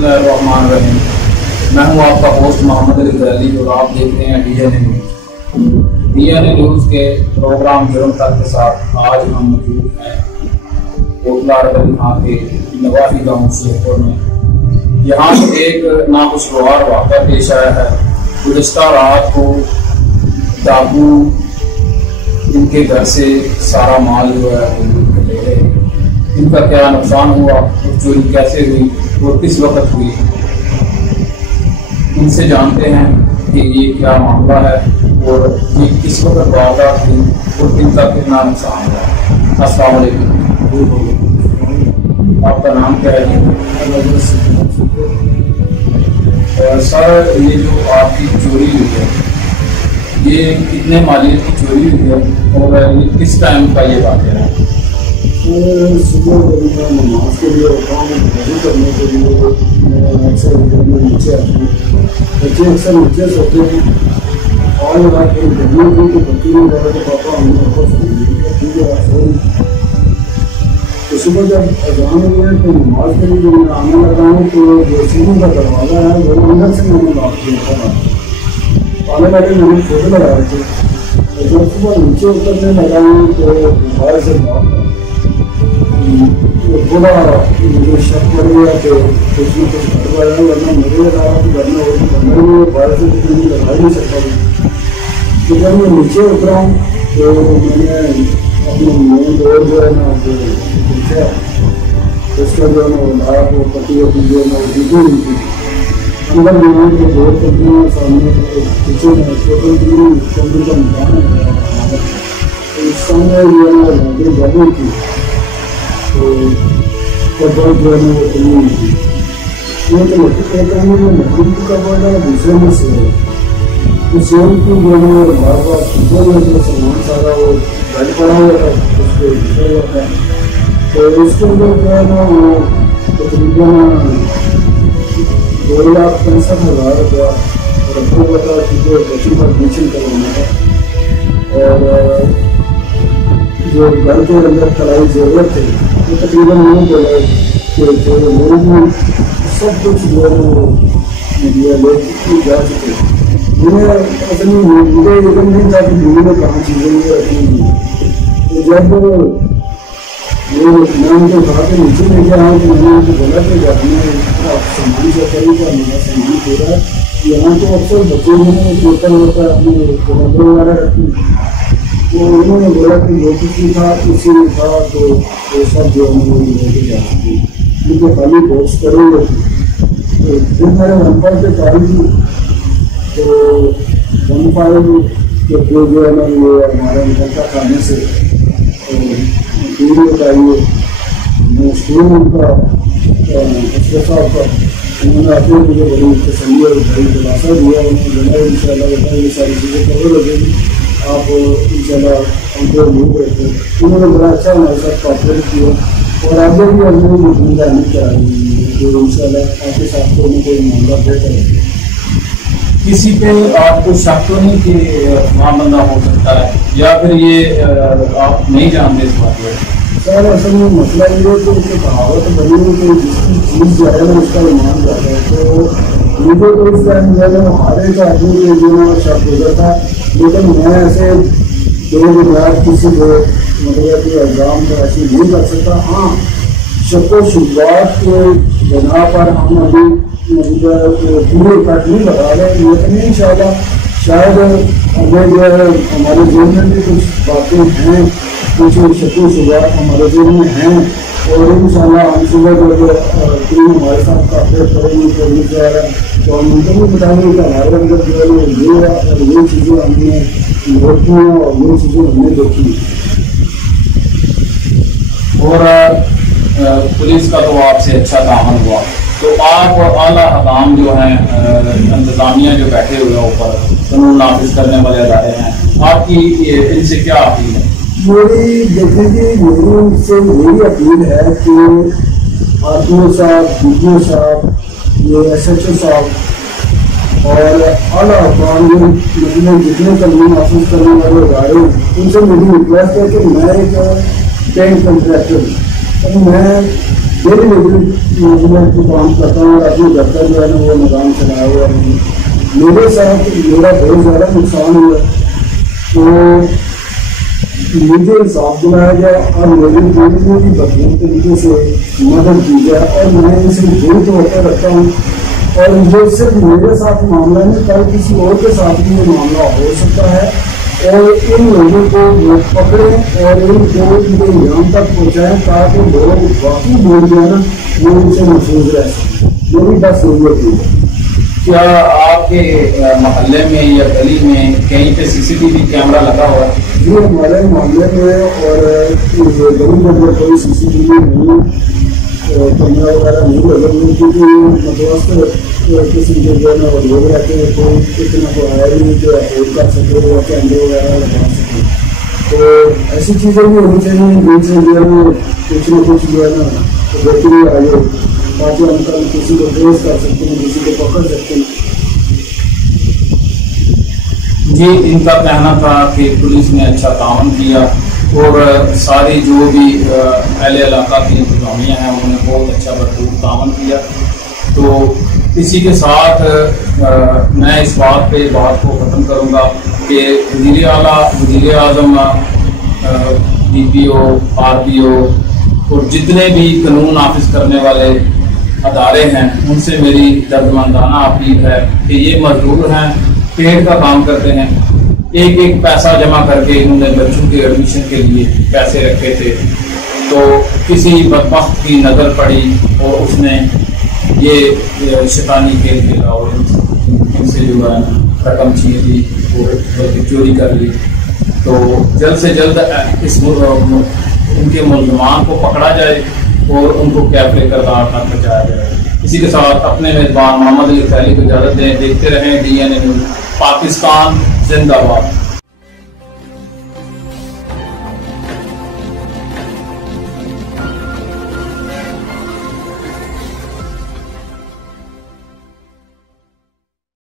बिस्मिल्लाहिर्रहमानिर्रहीम। मैं हूं आपका होस्ट मोहम्मद अली ज़ैली और आप देख रहे हैं डीएनए न्यूज़। डीएनए न्यूज़ के प्रोग्राम जुर्म तक के साथ आज हम मौजूद हैं कोटला अरबली खां के नवाही गाँव शेखपुर में। यहाँ से एक नाखुशगवार वाक़या पेश आया है। गुज़िश्ता रात को डाकू इनके घर से सारा माल जो है वो लूट के ले गए। इनका क्या नुकसान हुआ और चोरी कैसे हुई और किस वक्त हुई, इनसे जानते हैं कि ये क्या मामला है और ये किस वक्त वारदात हुई और इनका कितना नुकसान हुआ। अस्सलाम वालेकुम। आपका नाम क्या है? सर, ये जो आपकी चोरी हुई है ये कितने मालियत की चोरी हुई है और ये किस टाइम का ये वाक़या है? सुबह मैं नमाज के लिए होता हूँ, वज़ू करने के लिए मैं अक्सर नीचे आती हूँ। बच्चे अक्सर नीचे सोते हैं और रात कहीं गर्मी हुई तो बच्चे ने बोला तो पापा हमने आपको ठीक है आप सो। तो सुबह जब अज़ान हुई है तो नमाज के लिए जब मैं आने लगा हूँ तो जो सीढ़ी का दरवाज़ा है वो अंदर से मैंने लॉक किया था। ताले वाले मैंने फोटो लगाए थे। तो जब सुबह नीचे उतरने लगा हूँ तो बाहर से लॉक थोड़ा मुझे शक पड़ गया कि कुछ न कुछ करवाया, वरना मेरे अलावा तो करना वो करना ही है, बाहर से कुछ नहीं लगा नहीं सकता हूँ। तो जब मैं नीचे उतरा हूँ तो मैंने अपने मेन डोर जो है ना वो पूछा, उसका जो है ना वो लाया वो पति अपनी जो है ना वो जीती हुई थी। अंदर बनाने के डोर पत्तियाँ सामने पीछे में टोटल कंपनी का निकाल है तो इस सामने जो है ना लाइब्रेरी बनी थी तो कबड़ जो है वो बनी हुई थी। ये तो एक लकड़ी की कबड़ है, दूसरे में सेल है। तो सेल की जो है बार बार ऊपर में जो सामान सारा वो घर पड़ा हुआ था उसको ऊपर हुआ था। तो उसके अंदर जो है ना वो तकरीबन 2,65,000 रुपया रखा हुआ था क्योंकि बच्चों का एडमिशन करवाना था। और जो घर के अंदर कलाई ज़रूरत है वो तकरीबन नहीं बोला कि जो लोग सब कुछ जो है वो मीडिया ले जा चुके। मुझे असल में मुझे एकदम नहीं था कि मीडिया में कहाँ चीज़ें ये रखी हुई हैं। तो जब मैं उनको कहा कि नीचे लेके आया तो मैंने उनको बोला कि अपने सामान से करी का मेरा सामान पूरा है। यहाँ तो अक्सर बच्चे में पेपर होता है अपने कपड़े वगैरह रखी। तो उन्होंने बोला कि जो कुछ भी था उसी में था तो वो सब जो है वो लेके जा सकती क्योंकि खाली बॉक्स करेंगे। तो फिर मैंने 1.5 पे तारीख की तो 1.5 के फिर जो है ना ये हमारा निकलता खाने से दूर बताइए मैं स्कूल उनका अशरफ साहब का उन्होंने आते हुए मुझे बड़ी तसल्ली और बड़ी खुलासा दिया। उन्होंने बोला इंशाल्लाह ये सारी चीज़ें कवर लगेगी, आप इंशाल्लाह हमको उम्मीद रखते हैं। उन्होंने बड़ा अच्छा हमारे साथ कॉपरेट किया और आगे भी हमने जिम्मेदारी कराई जो इंशाल्लाह आपके साथ तो कोई मामला बेहतर है। किसी पे आपको शक तो नहीं कि वहाँ बंदा हो सकता है या फिर ये आप नहीं जानते इस बात में? सर असल में मसला ये है कि उसकी कहावत बनी हुई कि जिसकी चीज़ जो है ना उसका ईमान जाता है। तो मुझे तो इस टाइम जो है हर एक आदमी के जो शक हो जाता है, लेकिन मैं ऐसे बेबुनियाद किसी को मतलब कि इल्ज़ाम तो ऐसी नहीं कर सकता। हाँ, शक व शुबहात के बिना पर हम अभी पूरे कट नहीं लगा रहे, लेकिन इंशाल्लाह शायद हमें जो है हमारे जेल में भी कुछ बातें हैं, कुछ शक व शुबहात हमारे जेल में हैं और इंशाल्लाह हम सुबह जब हमारे साथ काफी करेंगे तो हम उनको भी बताएंगे कि हमारे अंदर जो है ये और ये चीज़ें हमने नोट की हैं और ये चीज़ें हमने देखी। और पुलिस का तो आपसे अच्छा तामन हुआ, तो आप और आला हकाम जो हैं इंतजामिया जो बैठे हुए हैं ऊपर कानून नाफिज करने वाले अदारे हैं, आपकी इनसे क्या अपील है? मेरी देखिए मेरी उनसे यही अपील है कि आरटीओ साहब, DPO साहब, ये SHO साहब और आला हकाम मतलब जितने कानून नाफिज करने वाले अदारे उनसे मेरी रिक्वेस्ट है कि मैं एक पेंट कंट्रैक्टर मैं ڈیلی مینجمنٹ کی کام کرتا ہوں اور اپنے دفتر جو ہے نا وہ نظام چلایا ہوا ہے. میرے ساتھ میرا بہت زیادہ نقصان ہوا تو مجھے انصاف دلایا جائے اور میری جو بھی بہترین طریقے سے مدد کی جائے اور میں اسے دور طور پر رکھتا ہوں. اور یہ صرف میرے ساتھ معاملہ نہیں، کل کسی اور کے ساتھ بھی یہ معاملہ ہو سکتا ہے اور ان لوگوں کو پکڑیں اور ان کو انجام تک پہنچائیں تاکہ لوگ باقی لوگ جو ہے نا وہ ان سے محفوظ رہ سکیں. میری بس ضرورت ہے. کیا آپ کے محلے میں یا گلی میں کہیں پہ CCTV کیمرہ لگا ہوا ہے؟ جی ہمارے محلے میں اور گلی میں کوئی CCTV نہیں کیمرہ وغیرہ نہیں لگے ہوئے کیونکہ متوسط قسم کے جو ہے نا وہ لوگ رہتے ہیں. کوئی اتنا تو ہے نہیں جو افورڈ کر سکے وہ کیمرے وغیرہ لگا سکیں. تو ایسی چیزیں بھی ہونی چاہیے جن سے جو ہے نا کچھ نہ کچھ جو ہے نا بہتری آئے تاکہ ہم کل کسی کو ٹریس کر سکتے ہیں، کسی کو پکڑ سکتے ہیں. جی ان کا کہنا تھا کہ پولیس نے اچھا تعاون کیا اور ساری جو بھی اہل علاقہ کی انتظامیہ ہیں انہوں نے بہت اچھا بھرپور تعاون کیا. تو اسی کے ساتھ میں اس بات پہ بات کو ختم کروں گا کہ وزیر اعلیٰ، وزیر اعظم، DPO، RPO اور جتنے بھی قانون نافذ کرنے والے ادارے ہیں ان سے میری دردمندانہ اپیل ہے کہ یہ مزدور ہیں، پیڑ کا کام کرتے ہیں، ایک ایک پیسہ جمع کر کے انہوں نے بچوں کے ایڈمیشن کے لیے پیسے رکھے تھے. تو کسی بدبخت کی نظر پڑی اور اس نے یہ شیطانی کھیل کھیلا اور ان سے جو ہے رقم چھین لی اور چوری کر لی. تو جلد سے جلد ان کے ملزمان کو پکڑا جائے اور ان کو کیفے کردار تک پہنچایا جائے. اسی کے ساتھ اپنے میزبان محمد علی خیلی کو اجازت دیں. دیکھتے رہیں DNA نیوز. پاکستان زندہ باد.